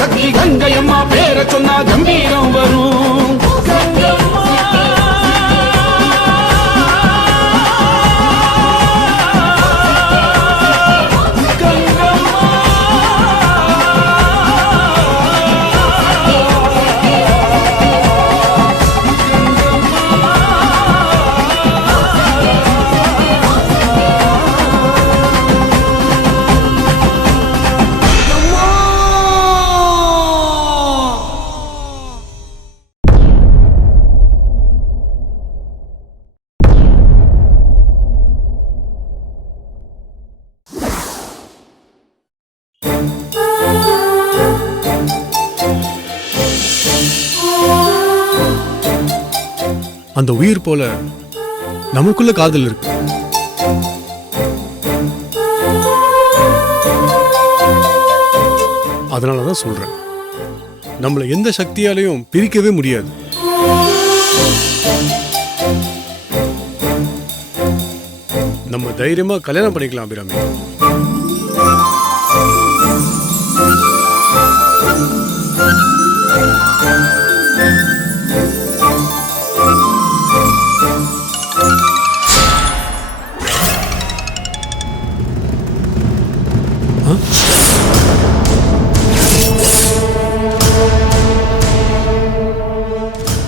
சக்தி கங்கையம்மா பேர சொன்னா கம்பீரம் வரும். கங்கம்மா அந்த உயிர் போல நமக்குள்ள காதல் இருக்கு. அதனாலதான் சொல்றேன், நம்மளை எந்த சக்தியாலையும் பிரிக்கவே முடியாது. நம்ம தைரியமா கல்யாணம் பண்ணிக்கலாம் அபிராமி.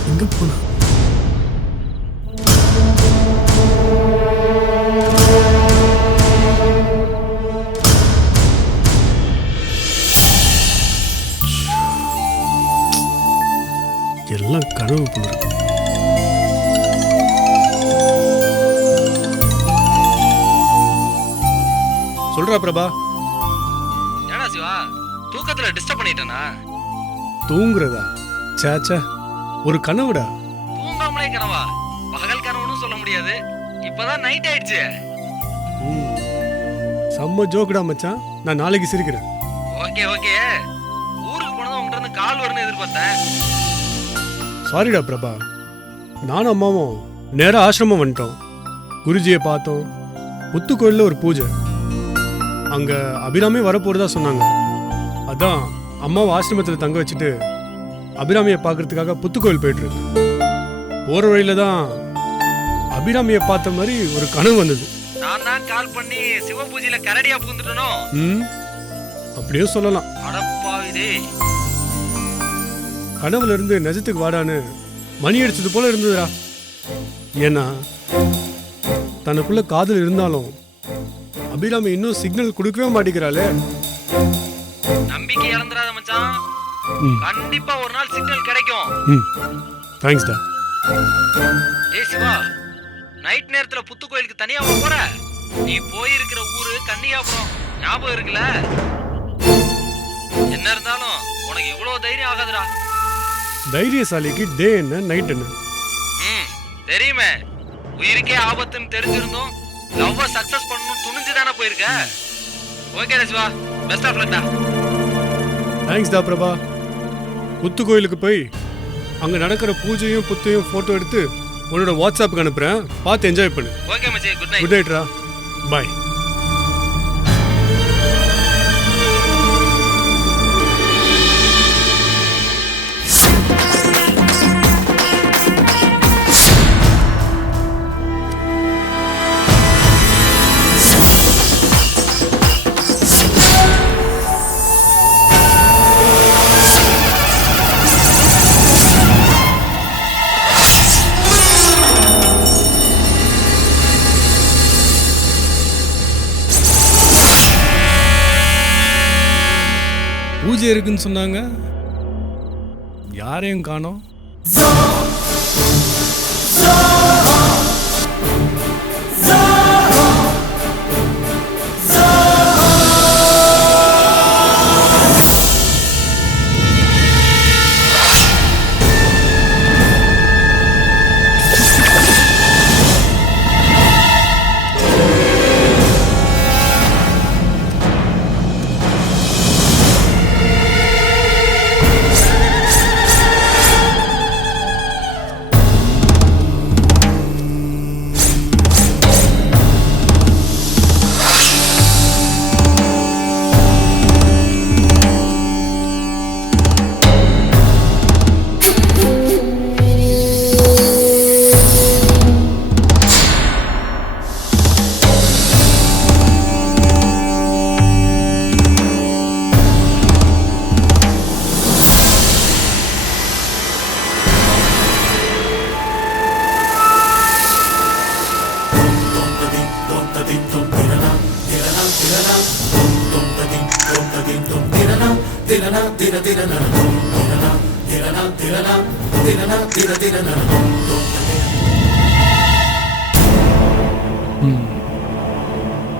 எங்க போனா? எல்லாம் கனவு போல இருக்கு. சொல்றா பிரபா. ஏடா சிவா, தூக்கத்துல டிஸ்டர்ப் பண்ணிட்டேனா? தூங்குறதா? சேச்சா, ஒரு கனவுடா. தூங்காமலே கனவா? பகல் கனவுன்னு சொல்ல முடியாது, இப்பதான் நைட் ஆயிடுச்சு. செம்ம ஜோக்குடா மச்சான், நான் நாளைக்கு சிரிக்கிறேன். ஓகே ஓகே, ஊருக்கு போனதும் உங்ககிட்ட இருந்து கால் வரும்னு எதிர்பார்த்தேன். சாரிடா பிரபா, நானும் அம்மாவும் நேரா ஆசிரமம் வந்துட்டோம். குருஜியை பார்த்தோம். புத்து கோயிலில் ஒரு பூஜை, அங்க அபிராமி வரப்போறதா சொன்னாங்க. அதான் அம்மாவை ஆசிரமத்தில் தங்க வச்சுட்டு அபிராமியை பார்க்கறதுக்காக புத்து கோயில் போயிட்டு இருக்கு. போற வழியில தான் அபிராமியை பார்த்த மாதிரி ஒரு கனவு வந்தது. நான் தான் கால் பண்ணி சிவ பூஜையில கரடியா புகுந்துட்டனோ? அப்படியே சொல்லலாம். அடப்பாவிதே, கனவுல இருந்து நிஜத்துக்கு வாடான்னு மணி அடிச்சது போல இருந்ததுடா. ஏன்னா தனக்குள்ள காதல் இருந்தாலும் அபிராமி இன்னும் சிக்னல் கொடுக்கவே மாட்டேங்கிறாளே. நம்பிக்கை இழந்துடாத மச்சான், கண்டிப்பா ஒரு நாள் சிக்னல் கிடைக்கும். தேங்க்ஸ் டா. ஏய் சிவா, நைட் நேரத்துல புத்து கோயிலுக்கு தனியா போற? நீ போயிருக்கிற ஊரு கன்னியாபுரம், ஞாபகம் இருக்குல்ல? என்ன இருந்தாலும் உனக்கு இவ்வளவு தைரியம் ஆகாதுடா. தைரியசாலிக்கு டே என்ன நைட் என்ன? தெரியுமே, உயிருக்கே ஆபத்துன்னு தெரிஞ்சிருந்தோம் லவ்வ சக்சஸ் பண்ணனும் துணிஞ்சுதானே போயிருக்க. Okay Shiva, best of luck டா. தேங்க்ஸ் டா பிரபா. புத்து கோயிலுக்கு போய் அங்க நடக்கிற பூஜையும் புத்தையும் போட்டோ எடுத்து உன்னோட வாட்ஸ்அப்புக்கு அனுப்புறேன், பார்த்து என்ஜாய் பண்ணு. ஓகே மச்சி, குட் நைட். குட் நைட் ரா, பை. பூஜை இருக்குன்னு சொன்னாங்க, யாரையும் காணோம்.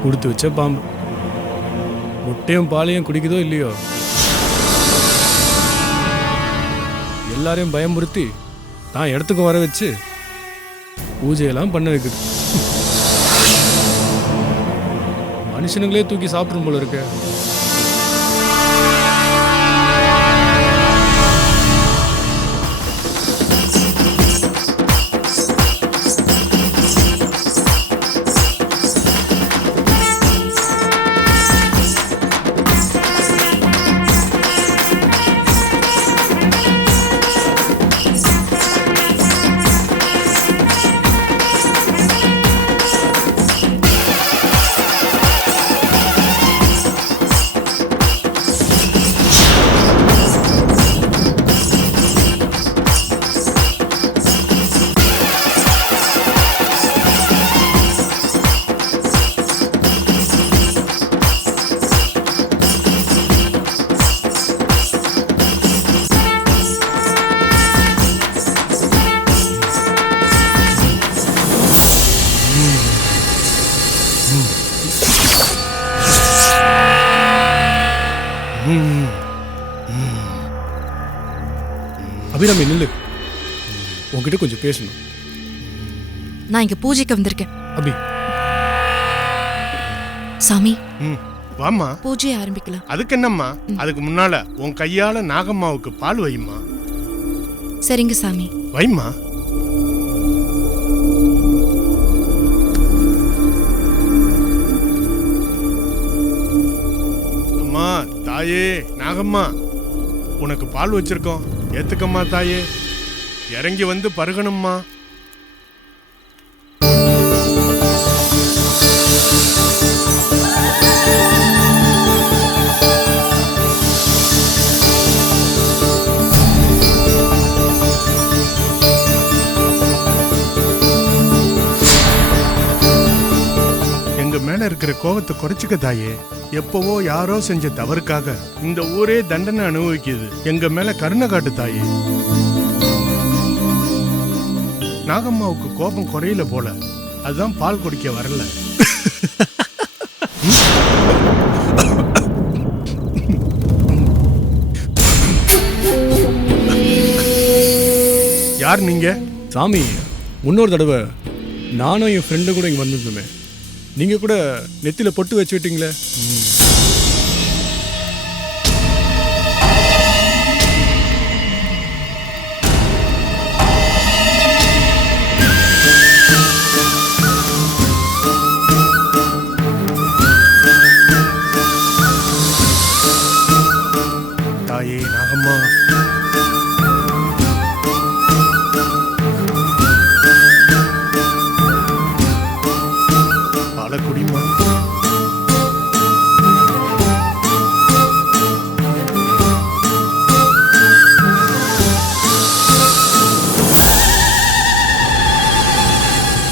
கொடுத்து வச்ச பாம்பு முட்டையும் பாலையும் குடிக்குதோ இல்லையோ எல்லாரையும் பயமுறுத்தி தான் இடத்துக்கு வர வச்சு பூஜையெல்லாம் பண்ண வைக்குது. மனுஷனுங்களே தூக்கி சாப்பிடும் போல இருக்க. அபிராமி நில்லு, உன்கிட்ட கொஞ்சம் பேசணும். நான் இங்க பூஜைக்கு வந்திருக்கேன். அபி சாமி, வாம்மா, பூஜையை ஆரம்பிக்கலாம். அதுக்கு என்னம்மா, அதுக்கு முன்னால உன் கையால நாகம்மாவுக்கு பால் வைம்மா. சரிங்க சாமி. வைம்மா. அம்மா தாயே நாகம்மா, உனக்கு பால் வச்சிருக்கோம், ஏத்துக்கம்மா தாயே. இறங்கி வந்து பருகணும்மா. எங்க மேல இருக்கிற கோவத்தை குறைச்சுக்க தாயே. எப்பவோ யாரோ செஞ்ச தவறுக்காக இந்த ஊரே தண்டனை அனுபவிக்குது. எங்க மேல கருணை காட்டு தாயே. நாகம்மாவுக்கு கோபம் குறையல போல, அதுதான் பால் குடிக்க வரல. யார் நீங்க? சாமி, முன்னொரு தடவை நானும் என் ஃப்ரெண்டு கூட இங்கே வந்திருந்தோமே, நீங்கள் கூட நெத்தியில் பொட்டு வச்சு விட்டீங்களே. தாயே நாகம்மா, பாலக்குடிமா.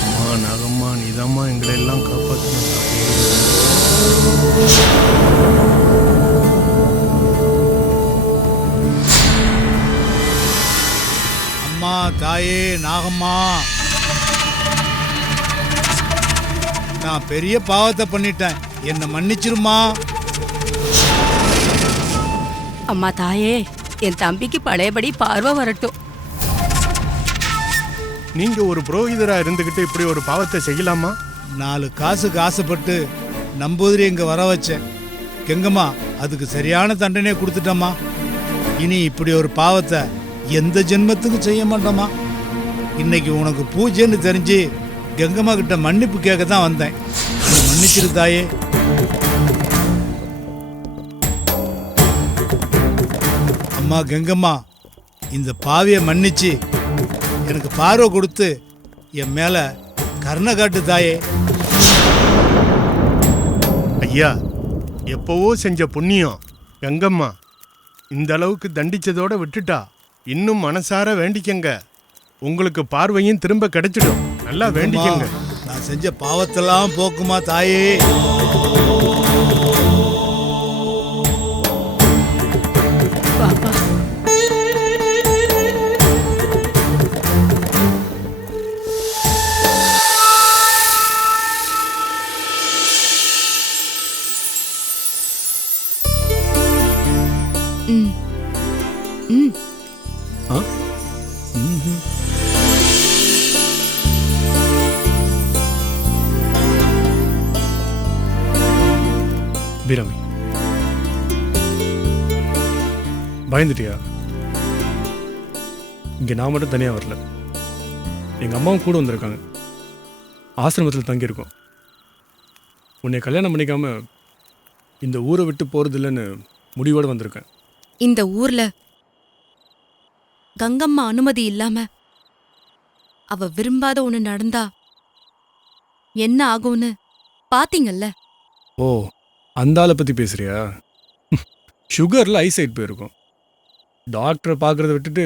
அம்மா நாகம்மா, நீதாம்மா எங்களை எல்லாம் காப்பாற்றணும். அம்மா தாயே நாகம்மா, நான் பெரிய பாவத்தை பண்ணிட்டேன், என்னை மன்னிச்சிருமா. அம்மா தாயே, என் தம்பிக்கு பழையபடி பார்வை வரட்டும். நீங்க ஒரு புரோகிதரா இருந்துகிட்டு இப்படி ஒரு பாவத்தை செய்யலாமா? 4 காசுக்கு ஆசைப்பட்டு நம்பூதிரி இங்க வர வச்சேன். கெங்கம்மா அதுக்கு சரியான தண்டனை கொடுத்துட்டம்மா. இனி இப்படி ஒரு பாவத்தை எந்த ஜென்மத்துக்கும் செய்ய மாட்டோமா. இன்னைக்கு உனக்கு பூஜைன்னு தெரிஞ்சு கங்கம்மா கிட்ட மன்னிப்பு கேட்க தான் வந்தேன். மன்னிச்சிரு தாயே. அம்மா கங்கம்மா, இந்த பாவியை மன்னிச்சு எனக்கு பார்வை கொடுத்து என் மேல கருணை காட்டு தாயே. ஐயா, எப்பவோ செஞ்ச புண்ணியம் கங்கம்மா இந்த அளவுக்கு தண்டிச்சதோட விட்டுட்டா. இன்னும் மனசார வேண்டிக்கங்க, உங்களுக்கு பார்வையும் திரும்ப கிடைச்சிடும். நல்லா வேண்டிக்கங்க. நான் செஞ்ச பாவத்தெல்லாம் போக்குமா தாயே. சரிப்பா. ம் ம் ஆ ம்ஹும். அபிராமி, பயந்துட்டியா? இங்க நான் மட்டும் தனியா வரல, எங்க அம்மாவும் கூட வந்திருக்காங்க. ஆசிரமத்தில் தங்கியிருக்கோம். உன்னை கல்யாணம் பண்ணிக்காம இந்த ஊரை விட்டு போறது இல்லைன்னு முடிவோடு வந்திருக்கேன். இந்த ஊர்ல கங்கம்மா அனுமதி இல்லாம அவ விரும்பாத ஒண்ணு நடந்தா என்ன ஆகும்னு பாத்தீங்கல்ல? ஓ, அந்த ஆளை பத்தி பேசுறியா? சுகர்ல ஐசைட் போயிருக்கும். டாக்டரை பார்க்கறத விட்டுட்டு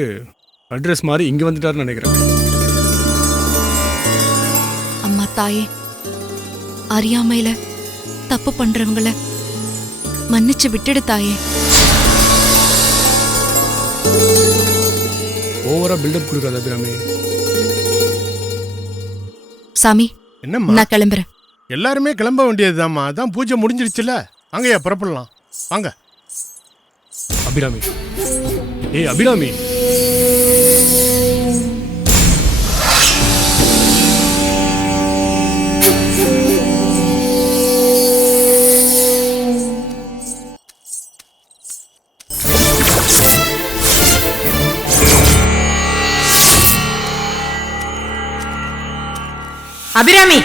அட்ரஸ் மாதிரி இங்க வந்துட்டாருன்னு நினைக்கிறேன். அம்மா தாயே, அறியாமையில தப்பு பண்றவங்கள மன்னிச்சு விட்டுடு தாயே. ஓவரா பில்டப் கொடுக்காத அபிராமி. சாமி, என்னம்மா நான் கிளம்புறேன். எல்லாருமே கிளம்ப வேண்டியதுதாம்மா. அதான் பூஜை முடிஞ்சிருச்சுல. வாங்கய்யா புறப்படலாம். வாங்க. அபிராமி, ஏய் அபிராமி, அபிராமி,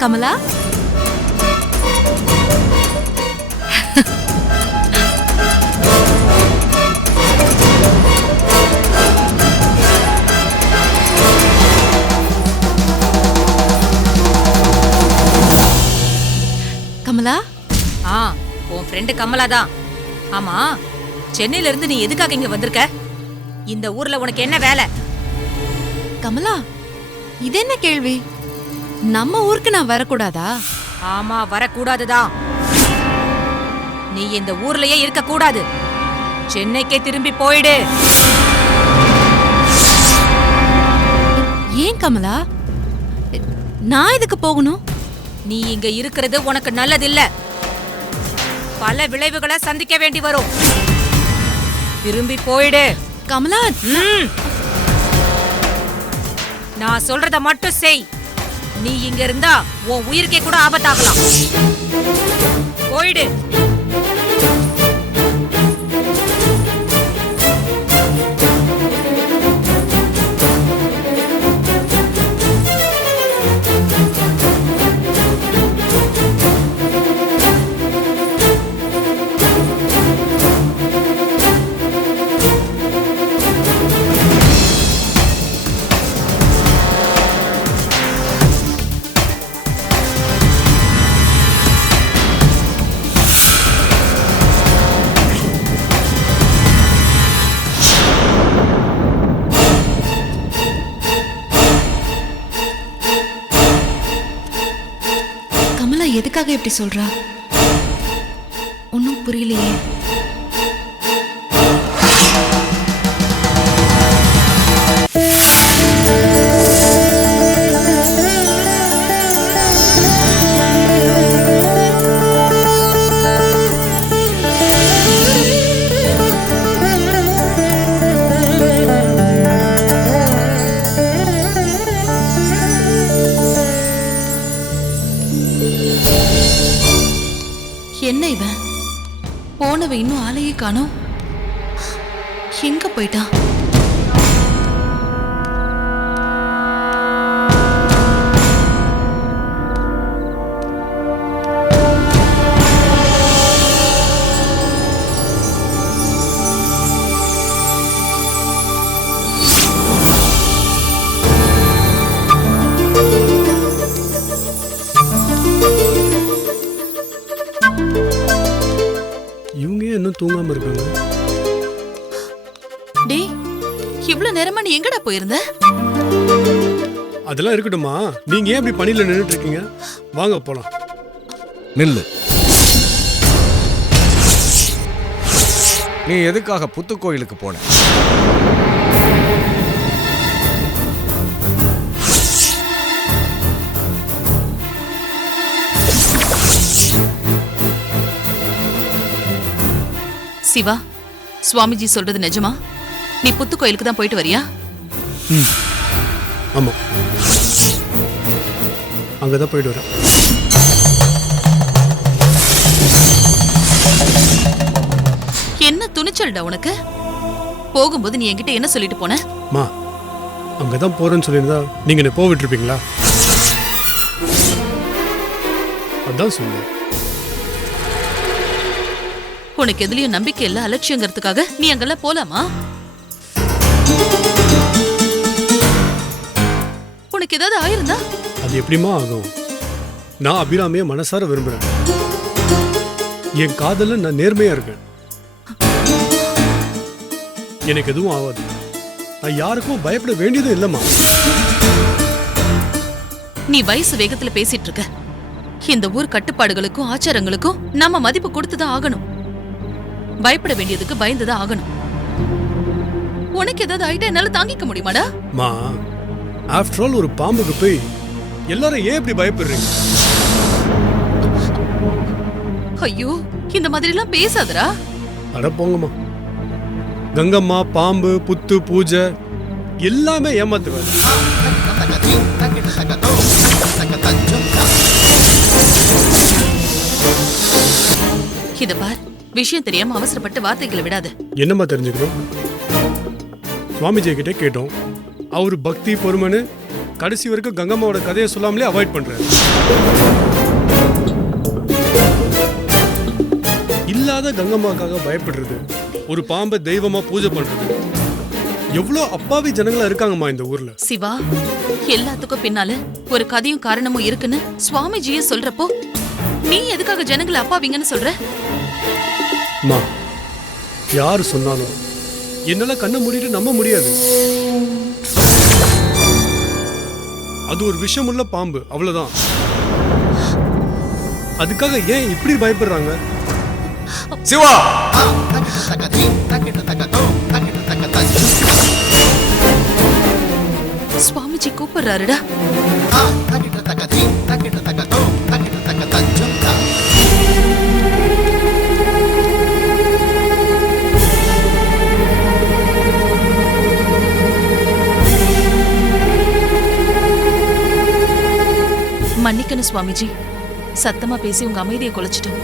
கமலா, கமலா, உன் ஃப்ரெண்டு கமலா தான். ஆமா, சென்னையில இருந்து நீ எதுக்காக இங்க வந்திருக்க? இந்த ஊர்ல உனக்கு என்ன வேலை? கமலா, இது என்ன கேள்வி? நம்ம ஊருக்கு நான் வரக்கூடாதா? ஆமா, வரக்கூடாதுதான். நீ இந்த ஊர்லயே இருக்க கூடாது. சென்னைக்கே திரும்பி போயிடு. ஏன் கமலா? நான் எதுக்கு போகணும்? நீ இங்க இருக்கிறது உனக்கு நல்லதில்ல. பல விளைவுகளை சந்திக்க வேண்டி வரும். திரும்பி போயிடு. கமலா, நான் சொல்றத மட்டும் செய். நீ இங்க இருந்தா உன் உயிருக்கே கூட ஆபத்தாகலாம். போயிடு. எதுக்காக இப்படி சொல்றா? ஒன்னும் புரியலையே. என்ன இவன்? போனவ இன்னும் ஆளையே காணோம். எங்க போயிட்டான்? இவங்க இன்னும் தூங்காம இருக்காங்க. டேய், இவ்ளோ இவ்வளவு நேரமா நீ எங்கடா போயிருந்த? அதெல்லாம் இருக்கட்டுமா, நீங்க ஏன் இப்படி பணியில நின்றுட்டு இருக்கீங்க? வாங்க போலாம். நில்லு. நீ எதுக்காக புத்து கோயிலுக்கு போன? சிவா, சுவாமிஜி சொல்றது நிஜமா? நீ புத்து கோயிலுக்கு தான் போயிட்டு வரியா? ஆமா, அங்கதான் போயிட்டு வரேன். என்ன துணிச்சல்டா உனக்கு? போகும்போது நீ என்கிட்ட என்ன சொல்லிட்டு போன? மா, அங்கதான் போறேன்னு சொல்லியிருந்தா நீங்க என்ன போவிட்டு இருப்பீங்களா? அதான் சொன்னேன். உனக்கு எதுலயும் நம்பிக்கை இல்ல, அலட்சியங்கிறதுக்காக நீ அங்கெல்லாம் போலாமா? உனக்கு ஏதாவது ஆயிருந்தா? அது எப்படிமா ஆகும்? நான் அபிராமியை மனசார விரும்புறேன். என் காதல நான் நேர்மையா இருக்கேன். எனக்கு எதுவும் ஆகாது. நான் யாருக்கும் பயப்பட வேண்டியதும் இல்லம்மா. நீ வயசு வேகத்துல பேசிட்டு இருக்க. இந்த ஊர் கட்டுப்பாடுகளுக்கும் ஆச்சாரங்களுக்கும் நம்ம மதிப்பு கொடுத்துதான் ஆகணும். பயப்பட வேண்டியதுக்கு பயந்துதான் ஆகணும். உனக்கு ஏதாவது ஆயிட்டா என்னால தாங்கிக்க முடியுமாடா? மா, ஆஃப்டர் ஆல் ஒரு பாம்புக்கு போய் எல்லாரும் ஏன் இப்படி பயப்படுறீங்க? ஐயோ, இந்த மாதிரி எல்லாம் பேசாதடா. அட போங்கம்மா. கங்கம்மா, பாம்பு, புத்து, பூஜை எல்லாமே ஏமாத்துவேன். இத பார், விஷயம் தெரியாம அவசரப்பட்டு வார்த்தைகளை விடாத. என்னம்மா தெரிஞ்சுக்கணும்? சுவாமிஜி கிட்டே கேட்டோம். அவரு பக்தி பொறுமைன்னு கடைசி வரைக்கும் கங்கம்மாவோட கதையை சொல்லாமலே அவாய்ட் பண்றாரு. இல்லாத கங்கம்மாக்காக பயப்படுறது, ஒரு பாம்பை தெய்வமா பூஜை பண்றது, எவ்வளோ அப்பாவி ஜனங்களா இருக்காங்கம்மா இந்த ஊர்ல. சிவா, எல்லாத்துக்கும் பின்னால ஒரு கதையும் காரணமும் இருக்குன்னு சுவாமிஜியே சொல்றப்போ நீ எதுக்காக ஜனங்களை அப்பாவிங்கன்னு சொல்ற? மா, யாரு சொன்னாலும் என்னால கண்ணை மூடிட்டு நம்ப முடியாது. அது ஒரு விஷமுள்ள பாம்பு, அவ்வளவுதான். அதுக்காக ஏன் இப்படி பயப்படுறாங்க? சிவா, சுவாமிஜி கூப்பிடுறாருடா. மன்னிக்கணும் சுவாமிஜி, சத்தமா பேசி உங்க அமைதியை குலைச்சிட்டோம்.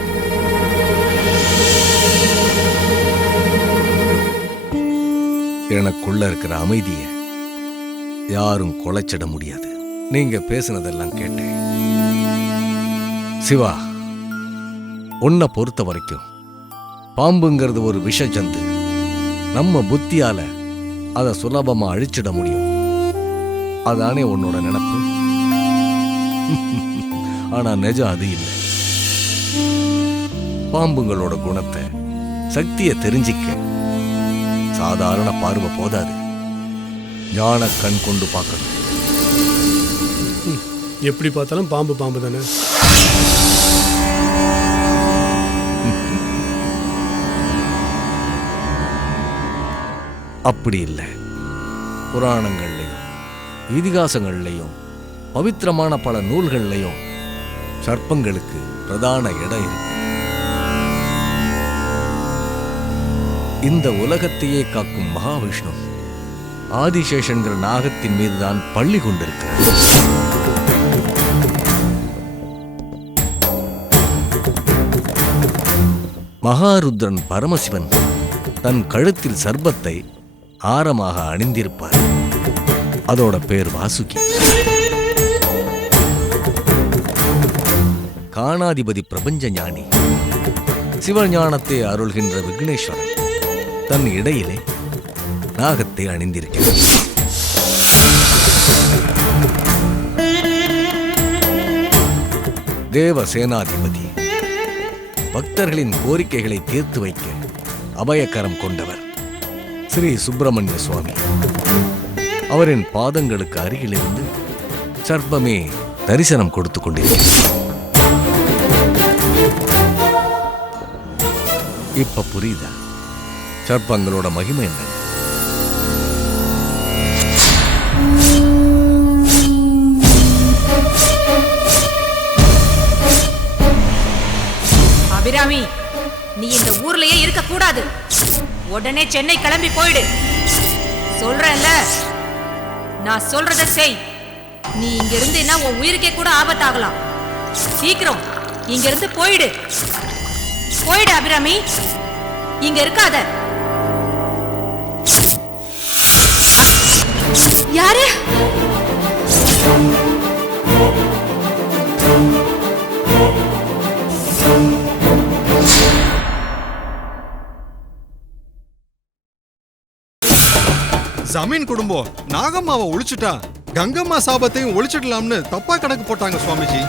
எனக்குள்ள இருக்கிற அமைதியை யாரும் குலைச்சிட முடியாது. நீங்க பேசுனதெல்லாம் கேட்டேன். சிவா, உன்னை பொறுத்த வரைக்கும் பாம்புங்கிறது ஒரு விஷ ஜந்து. நம்ம புத்தியால அதை சுலபமா அழிச்சிட முடியும். அதானே உன்னோட நினைப்பு. ஆனா நிஜம் அது இல்லை. பாம்புங்களோட குணத்தை, சக்தியை தெரிஞ்சிக்க சாதாரண பார்வை போதாது, ஞான கண் கொண்டு பார்க்கணும். எப்படி பார்த்தாலும் பாம்பு பாம்பு தானே. அப்படி இல்லை. புராணங்கள்லையும் இதிகாசங்கள்லையும் பவித்திரமான பல நூல்கள்லையும் சர்ப்பங்களுக்கு பிரதான இடம் இருக்கு. இந்த உலகத்தையே காக்கும் மகாவிஷ்ணு ஆதிசேஷன்கிற நாகத்தின் மீதுதான் பள்ளி கொண்டிருக்கிறார். மகாருத்ரன் பரமசிவன் தன் கழுத்தில் சர்ப்பத்தை ஆரமாக அணிந்திருப்பார். அதோட பேர் வாசுகி. காணாதிபதி பிரபஞ்ச ஞானி சிவஞானத்தை அருள்கின்ற விக்னேஸ்வரன் தன் இடையிலே நாகத்தை அணிந்திருக்கிறார். தேவ சேனாதிபதி பக்தர்களின் கோரிக்கைகளை தீர்த்து வைக்க அபயக்கரம் கொண்டவர். ஸ்ரீ சுப்பிரமணிய சுவாமி. அவரின் பாதங்களுக்கு அருகிலிருந்து சர்ப்பமே தரிசனம் கொடுத்து கொண்டிருக்கிறது. இப்ப புரியுதா சர்ப்பங்களோட மகிமை என்ன? அபிராமி, நீ இந்த ஊர்லயே இருக்க கூடாது. உடனே சென்னை கிளம்பி போயிடு. சொல்றேன்ல, நான் சொல்றத செய். நீ இங்க இருந்தேன்னா உன் உயிருக்கே கூட ஆபத்தாகலாம். சீக்கிரம் இங்க இருந்து போயிடு. போயிடு அபிராமி, இங்க இருக்காத. யாரு? ஜமீன் குடும்பம் நாகம்மாவை ஒழிச்சுட்டா கங்கம்மா சாபத்தையும் ஒழிச்சிடலாம்னு தப்பா கணக்கு போட்டாங்க சுவாமிஜி.